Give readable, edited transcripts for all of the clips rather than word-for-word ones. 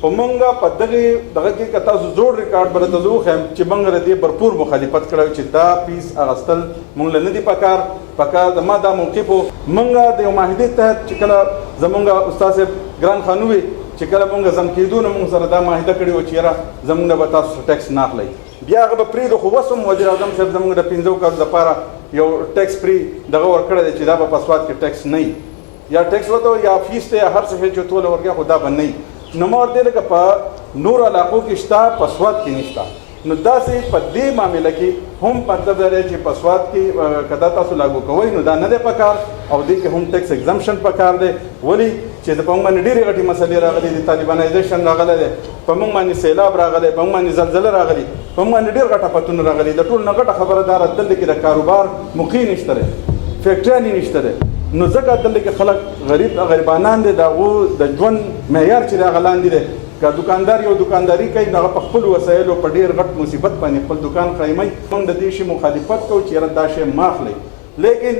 خو مونږ په دغه کې که تاسو زوړ ریکارډ به درته زه وښیم چې مونږ د دې بھرپور مخالفت کړی چې دا پیس اخیستل مونږ له نه دي پکار زما دا موقف و. مونږ د یو معاهدې تحت چې کله زمونږ استاد صاحب ګران خان ووي چې کله مونږ زم کېدو نو مونږ سره دا معاهده کړې وه چې یاره زمونږ نه به تاسو ټیکس نه اخلئ. بیا هغه به پرېږدو خو اوس هم وزیر اعظم صاحب زمونږ د 5 کالو دپاره یو ټیکس فری دغه ورکړی دی چې دا به په سوات کې ټیکس نه وي یا ټیکس ورته یا فیس ته یا هر څه شی چې ټوله ورکوي خو دا به نه وي. نو ما ورته لکه په نورو علاقو کې شته په سوات کې نشته. نو داسې په دې معامله کې هم مطلب دا دی چې په سوات کې که دا تاسو لاګو کوئ نو دا نه دی پکار او دې کې هم ټیکس ایگزمپشن پکار دی. ولې چې په موږ باندې ډېرې غټې مسلې راغلي دي، طالبانایزیشن راغلی دی، په موږ باندې سیلاب راغلی، په موږ باندې زلزله راغلي، په موږ باندې ډېر غټ افتونه راغلي. د ټول نه غټه خبره دا ده دلته کې د کاروبار موقع نشته دی، فیکټریانې نشته دی. نو ځکه دلته کې خلک غریبانان دي، د هغو د ژوند معیار چې دی هغه لاندې دی. که دکاندار یو دکانداري کوي نو هغه په خپلو وسایلو په ډېر غټ مصیبت باندې خپل دکان قایموي. موږ د دې شي مخالفت کوو چې یاره دا شی مه اخلئ. لیکن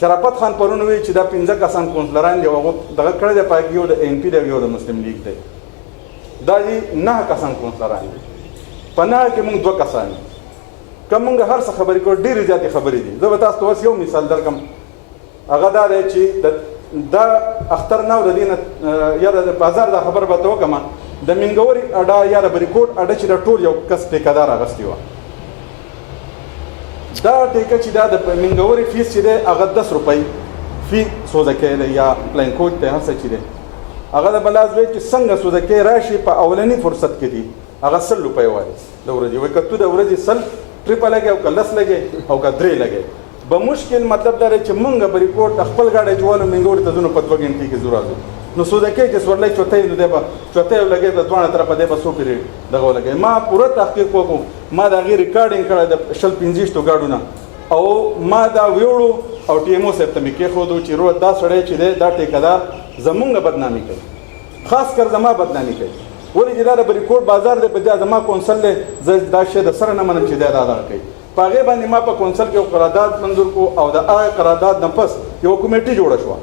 شرافت خان پرون وایي چې دا 15 کسان کونسلران دي او هغو دغه کړی دی، په کې یو د MP دی او یو د مسلم لیگ دی. دا دي 9 کسان کونسلران دي، په 9 کې موږ 2 کسان دي. که موږ هر څه خبرې کوو ډېرې زیاتې خبرې دي. زه به تاسو ته اوس یو مثال درکړم، هغه دا دی چې دا اختر نه و د دې نه یا د بازار دا خبره به ته وکړم، د منګوري اډه یا د بریکوټ اډه چې دا ټول یو کس ټیکهدار اخیستې وه. دا ټیکه چې دا د منګوري فیس چې دی هغه 10 روپۍ فی سوزکی دی یا پلاین کوچ دی، هر څه چې دی هغه د بلاز وایي چې څنګه سوزکی راشي په اولني فرصت کې دي هغه 100 روپۍ وایي د ورځې. وایي که تو د ورځې 100 ټریپه لګې او که 10 لګې او که 3 لګې به مشکل مطلب دا دی چې مونږ بریکوټ خپل ګاډی جوالو منګوري ته ځو نو په 2 غنټې کې ځو راځو. نو سوزکی چې سورلی چوتۍ نو دی به چوتۍ لګې د دواړه طرفه دی به 100 پیرې دغه ولګوي. ما پوره تحقیق وکړو، ما د هغې ریکارډینګ کړی د 20-25 ګاډونه او ما دا ویوړو او TMO صاحب ته مې کېښودو چې روز دا سړی چې دی دا ټیکهدار زمونږ بدنامي کوي، خاص کر زما بدنامي کوي. ولې چې دا د بریکوټ بازار دی، په دا زما کونسل دی، زه دا شی د سره نه منم چې دی دا دغه کوي. په هغې باندې ما په کونسل کې یو قرارداد منظور کړو او د هغه قرارداد نه پس یو کمیټي جوړه شوه.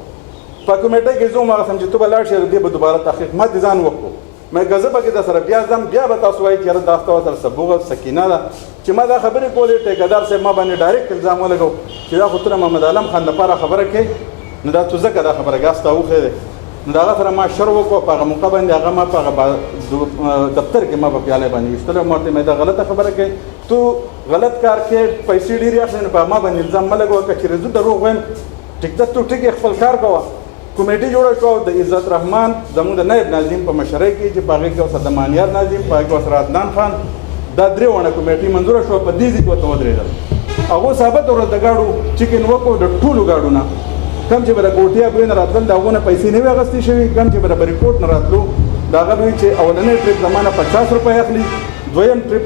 په کمیټه کې زه هم هغه سم چې ته به لاړ شې دې به دوباره تحقیق ما دې ځان وکړو. مې که زه به کې در سره بیا ځم بیا به تاسو وایي چې یاره دا ستا سره څه بغض سکینه ده چې ما دا خبرې کولې. ټیکهدار صاحب ما باندې ډایرکټ الزام ولګو چې دا خو ته د محمد عالم خان لپاره خبره کوې، نو دا تو ځکه دا خبره ګاه ستا وښی دی. نو د هغه سره ما شر وکړو په هغه موقع باندې، هغه ما په هغه دفتر کې ما په پیاله باندې ویشتلی او ما ورته مې دا غلطه خبره کوې، تو غلط کار کې پیسې ډېرې اخلې نو په ما باندې الزام مه لګوه. که چېرې زه دروغ وایم ټیک ده، تو ټیک خپل کار کوه. کمیټي جوړه شوه د عزت رحمان زموږ د نایب ناظم په مشرۍ کې چې په هغې کې ورسره د مانیار ناظم، په هغې کې ورسره عدنان خان، دا 3 ونه کمیټي منظوره شوه. په دې ځای کې ورته ودرېدل. هغو ثابته ورځ د ګاډو چیکن وکړو د ټولو ګاډو نه، کم چې به د ګوټیا بوی نه راتلل د هغو نه پیسې نه وې اخیستې شوي، کم چې به د بریکوټ نه راتلو د هغه به وي چې اولنی ټریپ زما نه 50 روپۍ اخلي، دویم ټریپ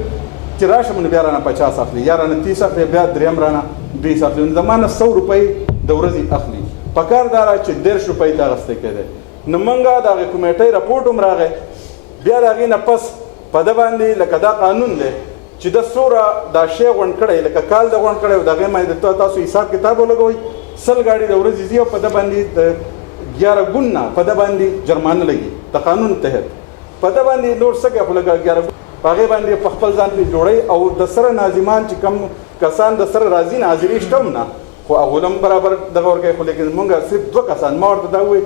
چې راشم نو بیا رانه 50 اخلي، یا رانه 30 اخلي، بیا دریم رانه 20 اخلي، زما نه 100 روپۍ د ورځې اخلي. پکار دا را چې 150 روپۍ ته اخیستی کېدی. نو موږ د هغې کمیټۍ رپورټ هم راغی. بیا د هغې نه پس په ده باندې لکه دا قانون دی چې د څومره دا شی غونډ کړی لکه کال د غونډ کړی او د هغې باندې تاسو حساب کتاب ولګوئ 100 ګاډي د ورځې ځي او په ده باندې د 11 ګونه په ده باندې جرمانه لګي د قانون تحت. په ده باندې نور څه کوي خو لکه 11 په هغې باندې په خپل ځان پرې جوړوي او د سره ناظمان چې کوم کسان د سره راځي حاضري شته هم نه خو هغو هم برابر دغه ورکوي. خو لیکن مونږ صرف 2 کسان ما ورته دا ووایي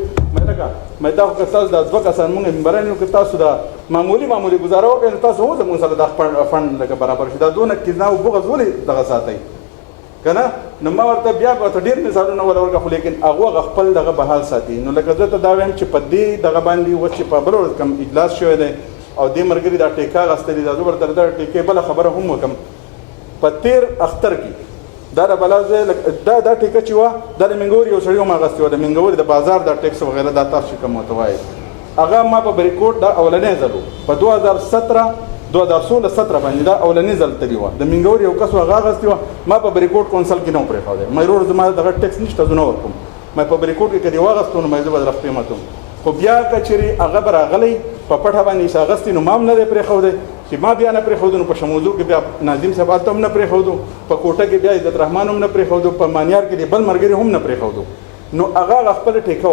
مې دا خو که تاسو دا 2 کسان مونږ ممبران یو که تاسو دا معمولي ګزاره وکړئ نو تاسو هم زموږ سره دا فنډ لکه برابر شي. دا دونه کینه او بغض ولې دغه ساتئ که نه؟ نو ما ورته بیا ورته ډېر مثالونه ورکړه خو لیکن هغه خپل دغه بحال ساتي. نو لکه زه ته دا وایم چې په دې دغه باندې اوس چې په بله ورځ کوم اجلاس شوی دی او دې ملګري دا ټیکه اخیستلې ده، زه به درته د ټیکې بله خبره هم وکړم. په 13 اختر کې دا د بلا ځای دا ټیکه چې وه دا د منګوري یو سړي هم اخیستې وه، د منګوري د بازار دا ټیکس وغیره دا تاسو چې کوم ورته وایي هغه ما په بریکوټ دا اولنی ځل و په 2016 باندې دا اولنی ځل تلي وه. د منګوري یو کس هغه اخیستې وه، ما په بریکوټ کونسل کې نه و پرېښودی. مې وروره زما دغه ټیکس نشته زه نه ورکوم. مې په بریکوټ کې که دې واخیستو نو مې زه به در قیمت خو بیا که چېرې هغه به راغلی په پټه باندې چې اخیستې نو ما هم نه دی پرېښودی چې ما بیا نه پرېښودو نو په شموزو کې بیا ناظم صاحب هلته هم نه پرېښودو، په کوټه کې بیا عزت رحمان هم نه پرېښودو، په مانیار کې د بل ملګري هم نه پرېښودو. نو هغه خپله ټیکه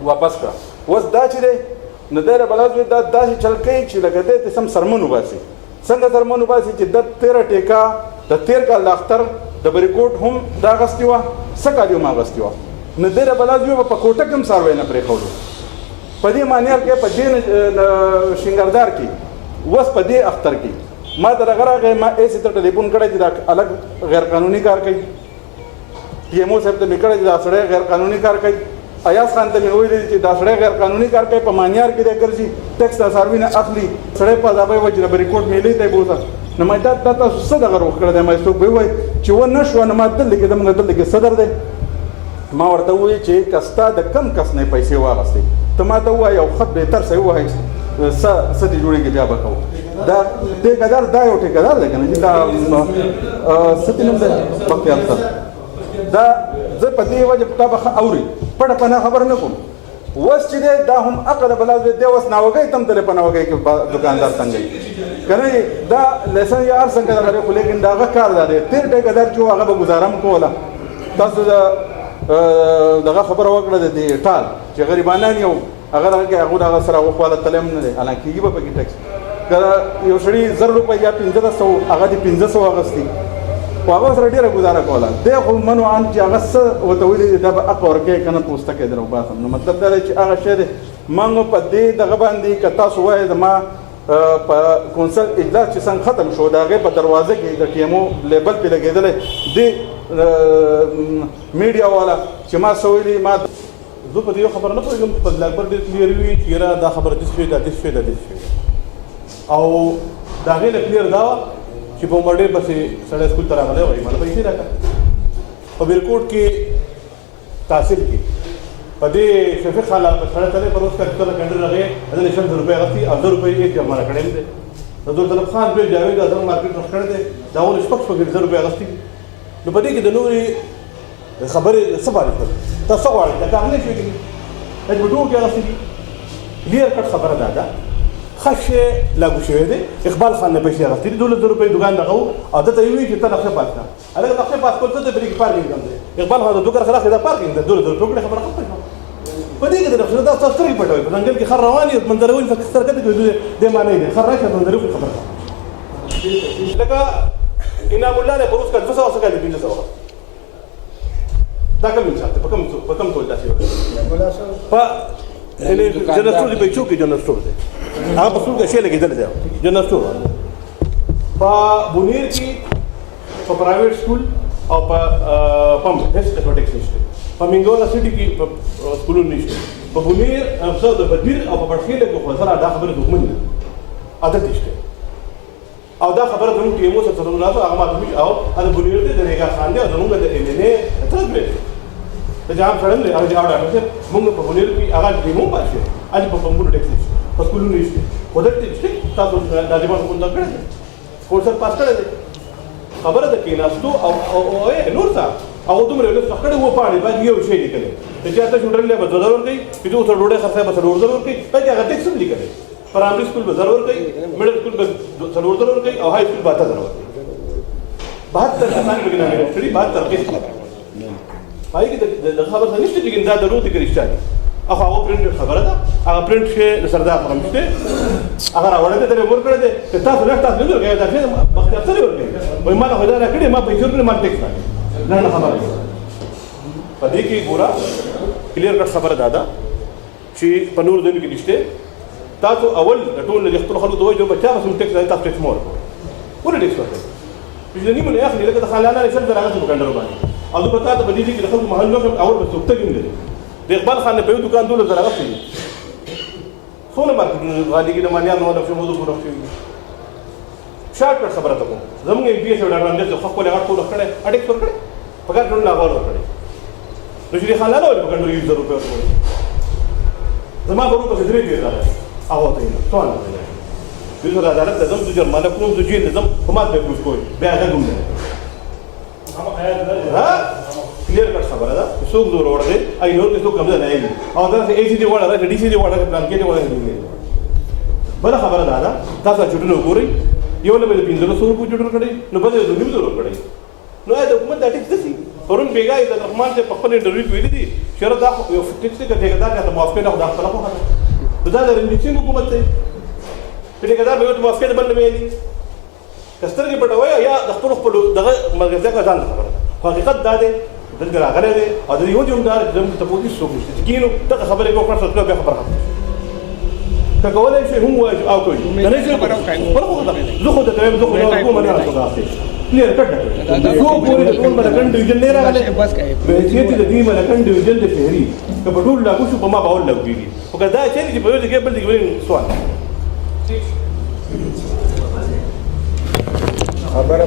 واپس کړه. اوس دا چې دی نو دی بلاز وایي دا داسې چل کوي چې لکه دی ته سم سرمن وباسي. څنګه سرمن وباسي چې د 13 ټیکه د 13 کال د اختر د بریکوټ هم دا اغستې وه، څه کال یې هم اغستې وه. نو دی بلاز وایي په کوټه کې هم څاروی نه پرېښودو، په دې مانیار کې، په دې شنګردار کې، اوس په دې اختر کې ما ته دغه راغی، ما ایسې ته ټلیفون کړی چې دا الګ غیر قانوني کار کوي. پی ایم او صاحب ته مې کړی چې دا سړی غیر قانوني کار کوي. ایاز خان ته مې ویلي چې دا سړی غیر قانوني کار کوي، په مانیار کې دی ګرځي، ټیکس د څاروي نه اخلي، سړی په عذابۍ وایي چې د بریکوټ میلې ته یې بوځه. نو ما دا تاسو څه دغه روغ کړی دی؟ ما څوک به ووایي چې ونه شوه نو ما دلته کې زموږ دلته کې صدر دی. ما ورته ووایي چې که ستا د کم کس نه پیسې واخېستې، ته ما ته ووایه یو خط بهتر صحیح ووایي څه دې جوړېږي بیا به کوو. دا ټیکهدار دا یو ټیکهدار دی که نه چې دا څه ته نوم دی بختیار صاحب، دا زه په دې وجه تا به ښه اوري پټه پناه خبر نه کوم. اوس چې دی دا هم عقل بلاز دی اوس ناوګۍ تم تلې په ناوګۍ کې دکاندار تنګوي که نه. دا لیسن یا هر څنګه لري، خو لیکن د هغه کار دا دی. تېر ټیکهدار چې و هغه به ګزاره هم کوله. تاسو دغه خبره وکړه د دې ټال چې غریبانان یو هغه دغه کې هغو د هغه سره وخواله تلی هم نه دی، حالانکه کېږي به پکې ټیکس. که یو سړي 1000 روپۍ یا 1500 هغه دې 1500 اخېستي، خو هغه سره ډېره ګزاره کوله. دی خو منوعن چې هغه څه ورته ویلي دي دا به حق ورکوي که نه پوسته کې در وباسم. نو مطلب دا دی چې هغه شی دی ما نو په دې دغه باندې که تاسو وایئ زما په کونسل اجلاس چې څنګه ختم شو د هغې په دروازه کې د ټي ایم او لیبل پې لګېدلی دې میډیا والا چې ما څه ویلي، ما زه په دې یو خبره نه پوهېږم. په اکبر ډېر کلیر وي چې یاره دا خبره داسې شوې دا داسې شوې دا داسې شوې، او د هغې نه کلیر دا وه چې په عمر ډېر پسې سړی سکول ته راغلی وایي ماله پیسې راکړه. په بیرکوټ کې تحصیل کې په دې شفیق خان لال په سړی تلی پر اوس کله کنډر راغی هغه نه 100 روپۍ اخېستي او 100 روپۍ یې جرمانه کړی هم دی. د دولطلب خان زوی جاوید اعظم مارکېټ رخ کړی دی، د هغو نه شپږ 100 روپۍ اخېستي. نو په دې کې د نورې خبرې څه فارق کړ؟ تاسو څه غواړئ؟ دا کار نه شوي کړي، دا چې په ټول کې اخېستي دي. کلیر کټ خبره دا ده ښه شی لاګو شوی دی. اقبال خان نه پیسې اخېستي دي، 1200 روپۍ دوکان دغه و او ده ته یې ووایي چې ته نقشه پاس کړه. هلکه نقشه پاس کول څه دی؟ بریک پارکینګ هم دی. اقبال خان د دوکان خلاف دا پارکینګ ده، 1200 روپۍ وکړې خبره ختمه شوه. په دې کې د نقشه دا تاسو سترګې پټوئ، په ځنګل کې خر روان وي منظره ولې سترګې کوي دې معنی دی خر راشه منظره وکړي خبره لکه انعام الله نه پروس کا 200 څخه دې 1500 دا کوم څه په کوم ټول داسې په جنرال سټور دی په چوکي جنرال سټور دی هغه په څو کې شی لګیدل دی جنرال سټور په بونیر کې په پرایویټ سکول او په پمپ هیڅ ټیکس نشته. په منګولا سټي کې سکولونه نشته. په بونیر افسر د بدیر او په برخیله کې خو سره دا خبره دومره نه عادت نشته او دا خبره زموږ ټي ایم او سره نه هغه ماته او هغه بونیر دې د ریګا خان دی او زموږ د ام ان اے ترڅ دی ته جام سره نه هغه جوړه نه موږ په بونیر کې هغه ټي ایم او پاتې اځ په پمپونو ټیکس نشته په سکولونو نشته خو دا ټیکس تاسو د ځوان کوم دا کړی کورس پاس کړی خبره ده کې ناستو او نور څه او دومره له څخه وو پاړې باندې یو شی لیکلی چې چاته شوډرلې به ضرور کوي چې دوی ته ډوډۍ خرڅه به ضرور کوي بلکې هغه ټیکس هم لیکلی پرایمري سکول به ضرور کوي میډل سکول به ضرور کوي او های سکول به ضرور کوي 72 کسان به ګناه کړي 72 قسم پای کې د خبر څه نشته چې دا ضرورت کې رښتیا دي هغه پرنټ خبره ده هغه پرنټ شي سردار فرمشته هغه راوړل ته ور کړی دی چې تاسو نه تاسو نه ورګه دا چې مخکې سره ورګه وای ما خو دا کړی ما پیسې ورکړم ما ټیکس نه خبره په دې کې ګوره کلیر کټ خبره ده چې په نور دین کې نشته تاسو اول ټول نه خپل خلکو دوی جو بچا بس ټیکس تاسو ټیکس مور ورته ټیکس ورکړي چې نه مونږ اخلي لکه خلانه رسل دراغه په کندرو باندې او په تاسو په دې کې خلکو محل نو اول بس وخت کې د اقبال خان په یو دکان 2000 راغلی څونه مارکیټ غالي کې د مانیان نو د موضوع پوره شي شارټ کټ خبره ته کوم زموږ یو بي اس ډاکټر باندې خو خپل هغه ټول کړه اډیک پر کړه پکار ټول نه غوړ کړه نو چې خلانه ول په کندرو 100 روپے ورکړي زما په روپو کې درې دی راځي هغه ته نه څونه دی د عدالت نظام د جرمانه کوم د جیل نظام کومات به پروف کوي بیا هغه ګوند ها کلیر کټ خبره ده څوک زور ورده ای نور څوک کم نه ایږي او دا ای سی دی وړه راځي ډي سی دی وړه پلان کې دی وړه بل خبره ده تاسو چټنو ګوري یو له بل 1500 روپے چټر کړي نو بل 200 روپے کړي نو دا حکومت دا ټیکس دي پرون بیګای د رحمان ته په خپل انټرویو کې ویلي دي شرط دا یو ټیکس کې ټیکدار ته موافقه نه خدا خپل خو دا د رنجیت سنګ حکومت دی ټیکهدار به یو موافقه بل نه ویلي که سترګې پټوي یا د خپلو دغه ملګرتیا کا ځان خبره حقیقت دا دی دلته راغلی دی او د یو دې هم دا زموږ ته پولیس څوک نشته چې کینو دغه خبرې به وکړه څه بیا خبره ختمه که کولی شي هم ووایو او کوي که نه شي زه خو درته وایم زه خو نور کومه نه راځم داسې کلیر کټ څو پورې د ټول ملکن ډویژن نه راغلی وضعیت د دې ملکن ډویژن د شهري که په ټولو لاګو شو په ما به اول لاګو کېږي خو که دا چېرې چې په یو ځای کې بل ځای کې سوال خبره